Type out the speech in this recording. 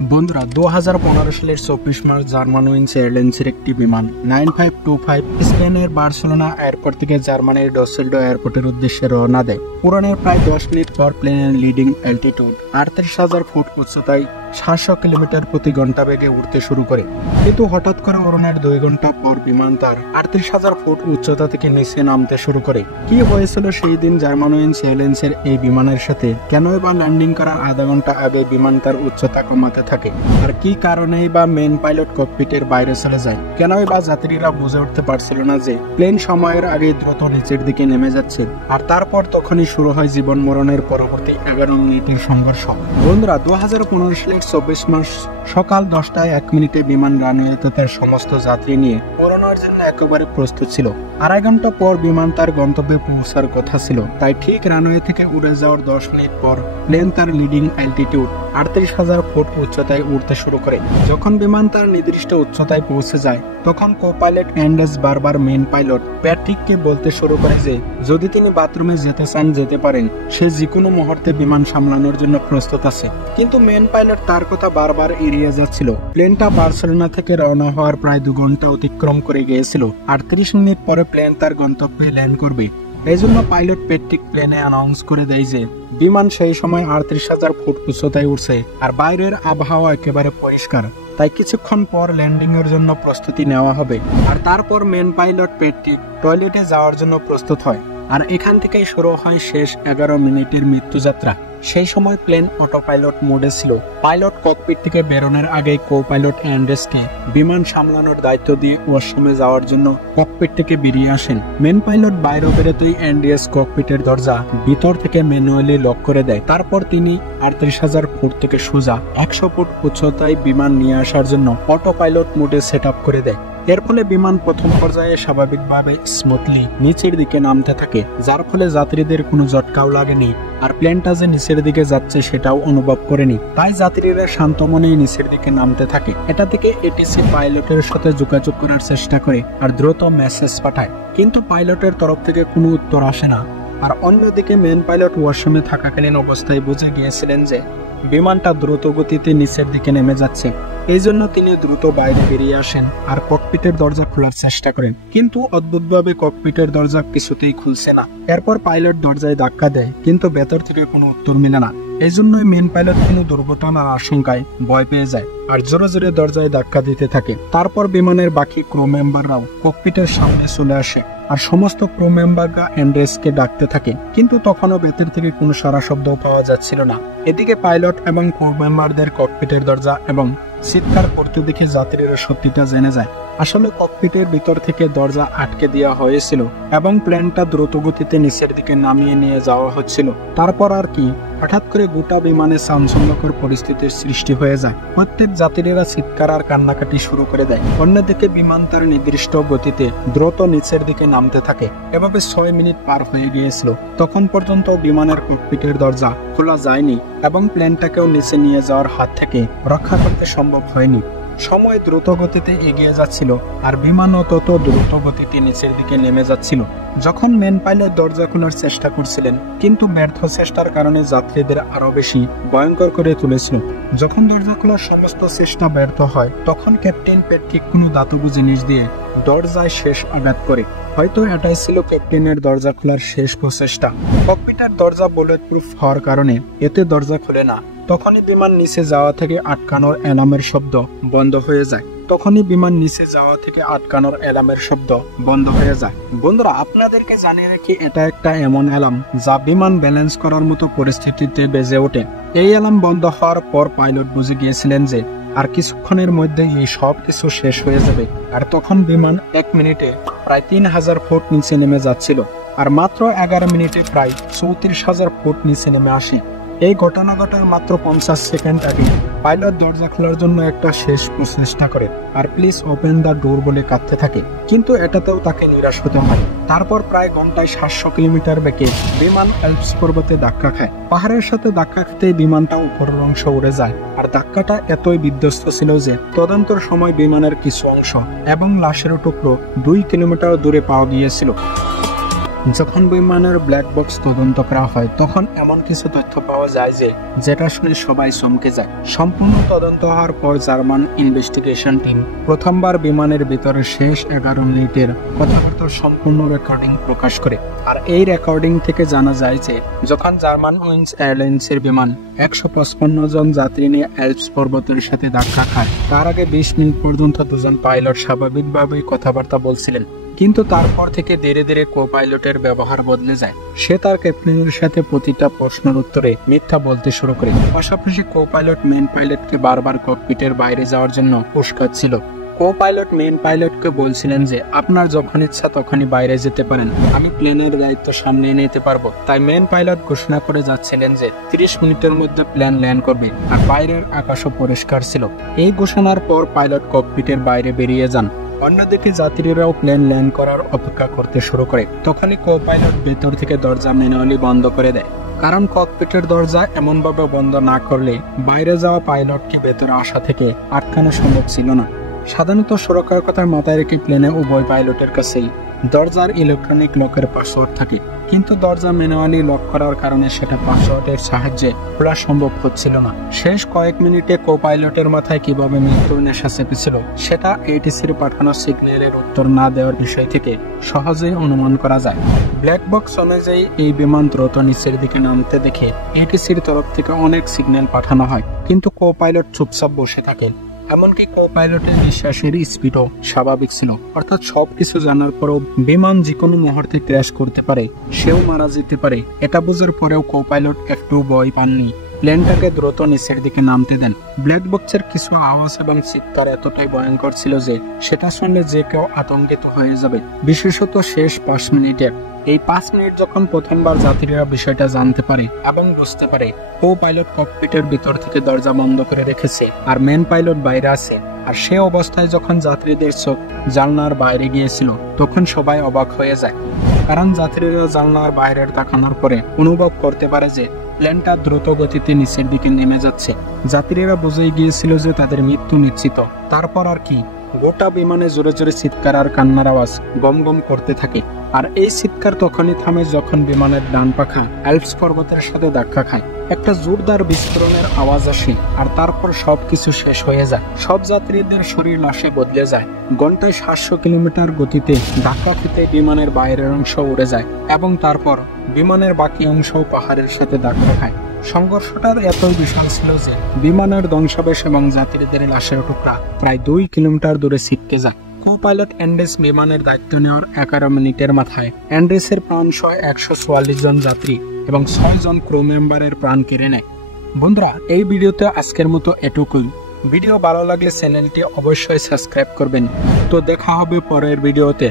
বন্ধুরা 2015 সালের 24 মার্চ জার্মানউইংস এয়ারলাইন্সের একটি বিমান 9525 স্পেনের বার্সেলোনা এয়ারপোর্ট থেকে জার্মানির ডসেলডো এয়ারপোর্টের উদ্দেশ্যে রওনা দেয়। উড়ানের প্রায় 10 মিনিট পর প্লেনের লিডিং অ্যালটিটিউড 38,000 ফুট উচ্চতায় 700 কিলোমিটার প্রতি ঘন্টা বেগে উড়তে শুরু করে। কিন্তু হঠাৎ করে উড়ানের 2 ঘন্টা পর বিমান তার 38,000 ফুট উচ্চতা থেকে নিচে নামতে শুরু করে। কি হয়েছিল সেই দিন জার্মানউইংস এয়ারলাইন্সের এই বিমানের সাথে? কেনই বা ল্যান্ডিং করার আধা ঘন্টা আগে বিমান তার উচ্চতা কমাতে থাকে? আর কি কারণেই বা মেন পাইলট ককপিটের বাইরে চলে যায়? কেনই বা যাত্রীরা বুঝে উঠতে পারছিল না যে প্লেন সময়ের আগে দ্রুত নিচের দিকে নেমে যাচ্ছে? আর তারপর তখনই শুরু হয় জীবন মরণের পরবর্তী 11 মিনিটের সংঘর্ষ। বন্ধুরা 2015 সালের 24 মার্চ সকাল 10টায় 1 মিনিটে বিমান রানওয়েতে তার সমস্ত যাত্রী নিয়ে উড়ানোর জন্য একেবারে প্রস্তুত ছিল। আড়াই ঘন্টা পর বিমান তার গন্তব্যে পৌঁছার কথা ছিল। তাই ঠিক রানওয়ে থেকে উড়ে যাওয়ার 10 মিনিট পর প্লেন তার লিডিং অ্যালটিটিউড 38,000 ফুট উচ্চতায় উড়তে শুরু করে। যখন বিমান তার নির্দিষ্ট উচ্চতায় পৌঁছে যায় তখন কো-পাইলট অ্যান্ডার্স বারবার মেন পাইলট প্যাট্রিককে বলতে শুরু করে যে যদি তিনি বাথরুমে যেতে চান যেতে পারেন, সে যে কোনো মুহূর্তে বিমান সামলানোর জন্য প্রস্তুত আছে। কিন্তু মেন পাইলট তার কথা বারবার এড়িয়ে যাচ্ছিল। প্লেনটা বার্সেলোনা থেকে রওনা হওয়ার প্রায় 2 ঘন্টা অতিক্রম করে গিয়েছিল আর 30 মিনিট পরে প্লেন তার গন্তব্যে ল্যান্ড করবে। এই জন্য পাইলট প্যাট্রিক প্লেনে অ্যানাউন্স করে দেয় যে বিমান সেই সময় 38,000 ফুট উচ্চতায় উঠছে আর বাইরের আবহাওয়া একেবারে পরিষ্কার। তাই কিছুক্ষণ পর ল্যান্ডিং এর জন্য প্রস্তুতি নেওয়া হবে। আর তারপর মেন পাইলট প্যাট্রিক টয়লেটে যাওয়ার জন্য প্রস্তুত হয়। আর এখান থেকেই শুরু হয় শেষ 11 মিনিটের মৃত্যুযাত্রা। সেই সময় প্লেন অটো পাইলট মোডে ছিল। পাইলট ককপিট থেকে বেরোনোর আগেই কো পাইলট অ্যান্ডার্সকে বিমান সামলানোর দায়িত্ব দিয়ে ওয়াশরুমে যাওয়ার জন্য ককপিট থেকে বেরিয়ে আসেন। মেন পাইলট বাইরে বেরোতেই অ্যান্ডার্স ককপিটের দরজা ভিতর থেকে ম্যানুয়ালি লক করে দেয়। তারপর তিনি 38,000 ফুট থেকে সোজা 100 ফুট উচ্চতায় বিমান নিয়ে আসার জন্য অটো পাইলট মোডে সেট আপ করে দেয়। এর ফলে বিমান প্রথম পর্যায়ে স্বাভাবিকভাবে স্মুথলি নিচের দিকে নামতে থাকে, যার ফলে যাত্রীদের কোনো ঝটকাও লাগেনি আর প্লেনটা যে নিচের দিকে যাচ্ছে সেটাও অনুভব করেনি। তাই যাত্রীরা শান্ত মনেই নিচের দিকে নামতে থাকে। এটা থেকে এটিসি পাইলটের সাথে যোগাযোগ করার চেষ্টা করে আর দ্রুত মেসেজ পাঠায়, কিন্তু পাইলটের তরফ থেকে কোনো উত্তর আসে না। আর অন্যদিকে মেন পাইলট ওয়াশরুমে থাকাকালীন অবস্থায় বুঝে গিয়েছিলেন যে বিমানটা দ্রুত গতিতে নিচের দিকে নেমে যাচ্ছে। এই জন্য তিনি দ্রুত বাইরে বেরিয়ে আসেন আর ককপিটের দরজা খোলার চেষ্টা করেন, কিন্তু অদ্ভুতভাবে ককপিটের দরজা কিছুতেই খুলছে না। এরপর পাইলট দরজায় ধাক্কা দেয়, কিন্তু ভেতর থেকে কোনো উত্তর মেলে না। এই জন্যই মেন পাইলট কোনো দুর্ঘটনার আশঙ্কায় ভয় পেয়ে যায় আর জোরে জোরে দরজায় ধাক্কা দিতে থাকে। তারপর বিমানের বাকি ক্রু মেম্বাররাও ককপিটের সামনে চলে আসে আর সমস্ত ক্রু মেম্বাররা অ্যান্ডার্সকে ডাকতে থাকে, কিন্তু তখনও ভেতর থেকে কোনো সারা শব্দ পাওয়া যাচ্ছিল না। এদিকে পাইলট এবং ক্রু মেম্বারদের ককপিটের দরজা এবং চিৎকার করতে দেখে যাত্রীরা সত্যিটা জেনে যায়। আসলে ককপিটের ভিতর থেকে দরজা আটকে দেওয়া হয়েছিল এবং প্লেনটা দ্রুত গতিতে নিচের দিকে নামিয়ে নিয়ে যাওয়া হচ্ছিল। তারপর আর কি, হঠাৎ করে গোটা বিমানে চাঞ্চল্যকর পরিস্থিতির সৃষ্টি হয়ে যায়। প্রত্যেক যাত্রীরা চিৎকার আর কান্নাকাটি শুরু করে দেয়। অন্যদিকে বিমান তার নির্দিষ্ট গতিতে দ্রুত নিচের দিকে নামতে থাকে। এভাবে 6 মিনিট পার হয়ে গিয়েছিল। তখন পর্যন্ত বিমানের ককপিটের দরজা খোলা যায়নি এবং প্লেনটাকেও নিচে নিয়ে যাওয়ার হাত থেকে রক্ষা করতে সম্ভব হয়নি। সময় দ্রুত গতিতে এগিয়ে যাচ্ছিল আর বিমানও তত দ্রুত গতিতে নিচের দিকে নেমে যাচ্ছিল। যখন মেন পাইলট দরজা খোলার চেষ্টা করছিলেন, কিন্তু ব্যর্থ চেষ্টার কারণে যাত্রীদের আরো বেশি ভয়ঙ্কর করে তুলেছিল। যখন দরজা খোলার সমস্ত চেষ্টা ব্যর্থ হয় তখন ক্যাপ্টেন প্যাট্রিক কোনো ধাতব জিনিস দিয়ে দরজায় শেষ আঘাত করে। হয়তো এটাই ছিল ক্যাপ্টেনের দরজা খোলার শেষ প্রচেষ্টা। ককপিটের দরজা বুলেট প্রুফ হওয়ার কারণে এতে দরজা খুলে না। তখনই বিমান নিচে যাওয়া থেকে আটকানোর অ্যালার্মের শব্দ বন্ধ হয়ে যায়। বন্ধুরা আপনাদেরকে জানিয়ে রাখি, এটা একটা এমন অ্যালার্ম যা বিমান ব্যালেন্স করার মতো পরিস্থিতিতে বেজে ওঠে। এই অ্যালার্ম বন্ধ হওয়ার পর পাইলট বুঝে গিয়েছিলেন যে আর কিছুক্ষণের মধ্যে এই সব কিছু শেষ হয়ে যাবে। আর তখন বিমান 1 মিনিটে প্রায় 3,000 ফুট নিচে নেমে যাচ্ছিল আর মাত্র 11 মিনিটে প্রায় 34,000 ফুট নিচে নেমে আসে। এই ঘটনা ঘটার মাত্র 50 সেকেন্ড আগে পাইলট দরজা খোলার জন্য একটা শেষ প্রচেষ্টা করে আর প্লিজ ওপেন দ্য ডোর বলে কাঁদতে থাকে, কিন্তু এটাতেও তাকে নিরাশ হতে হয়। তারপর প্রায় ঘন্টায় 700 কিলোমিটার বেগে বিমান অ্যালপস পর্বতে ধাক্কা খায়। পাহাড়ের সাথে ধাক্কা খেতে বিমানটা উপরের অংশ উড়ে যায় আর ধাক্কাটা এতই বিধ্বস্ত ছিল যে তদন্তের সময় বিমানের কিছু অংশ এবং লাশের টুকরো 2 কিলোমিটার দূরে পাওয়া গিয়েছিল। যখন বিমানের ব্ল্যাক বক্স তদন্ত করা হয় তখন এমন কিছু তথ্য পাওয়া যায় যেটা শুনে সবাই চমকে যায়। সম্পূর্ণ তদন্ত হওয়ার পর জার্মান ইনভেস্টিগেশন টিম প্রথমবার বিমানের ভিতরে শেষ 11 মিনিটের কথাবার্তার সম্পূর্ণ রেকর্ডিং প্রকাশ করে। আর এই রেকর্ডিং থেকে জানা যায় যে যখন জার্মান উইংস এয়ারলাইন্সের বিমান 155 জন যাত্রী নিয়ে অ্যালপস পর্বতের সাথে ধাক্কা খায়, তার আগে 20 মিনিট পর্যন্ত দুজন পাইলট স্বাভাবিকভাবেই কথাবার্তা বলছিলেন। কিন্তু তারপর থেকে ধীরে ধীরে কো পাইলটের ব্যবহার বদলে যায়। সে তার ক্যাপ্টেনের সাথে প্রতিটা প্রশ্নের উত্তরে মিথ্যা বলতে শুরু করে। পাশাপাশি কো পাইলট মেন পাইলটকে বারবার ককপিটের বাইরে যাওয়ার জন্য উস্কাচ্ছিল। কো পাইলট মেন পাইলটকে বলছিলেন যে আপনার যখন ইচ্ছা তখনই বাইরে যেতে পারেন, আমি প্লেনের দায়িত্ব সামনে নিতে পারবো। তাই মেন পাইলট ঘোষণা করে যাচ্ছিলেন যে 30 মিনিটের মধ্যে প্লেন ল্যান্ড করবে আর বাইরের আকাশও পরিষ্কার ছিল। এই ঘোষণার পর পাইলট ককপিটের বাইরে বেরিয়ে যান। অন্যদিকে যাত্রীরাও প্লেন ল্যান্ড করার অপেক্ষা করতে শুরু করে। তখনই কো পাইলট ভেতর থেকে দরজা ম্যানুয়ালি বন্ধ করে দেয়, কারণ ককপিটের দরজা এমনভাবে বন্ধ না করলে বাইরে যাওয়া পাইলটকে ভেতরে আসা থেকে আটকানো সম্ভব ছিল না। সাধারণত সুরক্ষার কথা মাথায় রেখে প্লেনে উভয় পাইলটের কাছেই দরজার ইলেকট্রনিক লকের পাসওয়ার্ড থাকে, কিন্তু দরজা ম্যানুয়ালি লক করার কারণে সেটা পাসওয়ার্ডের সাহায্যে খোলা সম্ভব হচ্ছিল না। শেষ কয়েক মিনিটে কো পাইলটের মাথায় কিভাবে মৃত্যুর নেশা চেপেছিল সেটা এটিসির পাঠানো সিগন্যালের উত্তর না দেওয়ার বিষয় থেকে সহজেই অনুমান করা যায়। ব্ল্যাক বক্স অনুযায়ী এই বিমান দ্রুত নিচের দিকে নামতে দেখে এটিসির তরফ থেকে অনেক সিগন্যাল পাঠানো হয়, কিন্তু কো পাইলট চুপচাপ বসে থাকেন। এমনকি কো পাইলটের নিঃশ্বাসের স্পিডও স্বাভাবিক ছিল, অর্থাৎ সবকিছু জানার পরেও বিমান যে কোনো মুহূর্তে ক্র্যাশ করতে পারে, সেও মারা যেতে পারে। এটা বোঝার পরেও কো পাইলট একটু ভয় পাননি, প্লেনটাকে দ্রুত নিচের দিকে নামতে দেন। ব্ল্যাক বক্সের কিছু আওয়াজ এবং চিৎকার এতটাই ভয়ঙ্কর ছিল যে সেটা শুনলে যে কেউ আতঙ্কিত হয়ে যাবে, বিশেষত শেষ 5 মিনিটে। এই 5 মিনিট যখন প্রথমবার যাত্রীরা বিষয়টা জানতে পারে এবং বুঝতে পারে কো পাইলট ককপিটের ভিতর থেকে দরজা বন্ধ করে রেখেছে আর মেন পাইলট বাইরে আছে, আর সে অবস্থায় যখন যাত্রীদের চোখ জানলার বাইরে গিয়েছিল তখন সবাই অবাক হয়ে যায়, কারণ যাত্রীরা জানলার বাইরের তাকানোর পরে অনুভব করতে পারে যে প্লেনটা দ্রুত গতিতে নিচের দিকে নেমে যাচ্ছে। যাত্রীরা বুঝেই গিয়েছিল যে তাদের মৃত্যু নিশ্চিত। তারপর আর কি, গোটা বিমানে জোরে জোরে চিৎকার আর কান্নার আওয়াজ গম গম করতে থাকে। আর এই চিৎকার তখনই থামে যখন বিমানের ডান পাখা অ্যালপস পর্বতের সাথে ধাক্কা খায়। একটা জোরদার বিস্ফোরণের আওয়াজ আসে আর তারপর সবকিছু শেষ হয়ে যায়। সব যাত্রীদের শরীর লাশে বদলে যায়। ঘন্টায় 700 কিলোমিটার গতিতে ধাক্কা খেতে বিমানের বাইরের অংশ উড়ে যায় এবং তারপর বিমানের বাকি অংশও পাহাড়ের সাথে ধাক্কা খায়। সংঘর্ষটার এতই বিশাল ছিল যে বিমানের ধ্বংসাবশেষ এবং যাত্রীদের লাশের টুকরা প্রায় 2 কিলোমিটার দূরে ছিটকে যায়। কো পাইলট অ্যান্ড্রেস বিমানের দায়িত্ব নেওয়ার 11 মিনিটের মাথায় অ্যান্ড্রেসের প্রাণ সহ 144 জন যাত্রী এবং 6 জন ক্রু মেম্বারের প্রাণ কেড়ে নেয়। বন্ধুরা, এই ভিডিওতে আজকের মতো এটুকুই। ভিডিও ভালো লাগলে চ্যানেলটি অবশ্যই সাবস্ক্রাইব করবেন। তো দেখা হবে পরের ভিডিওতে।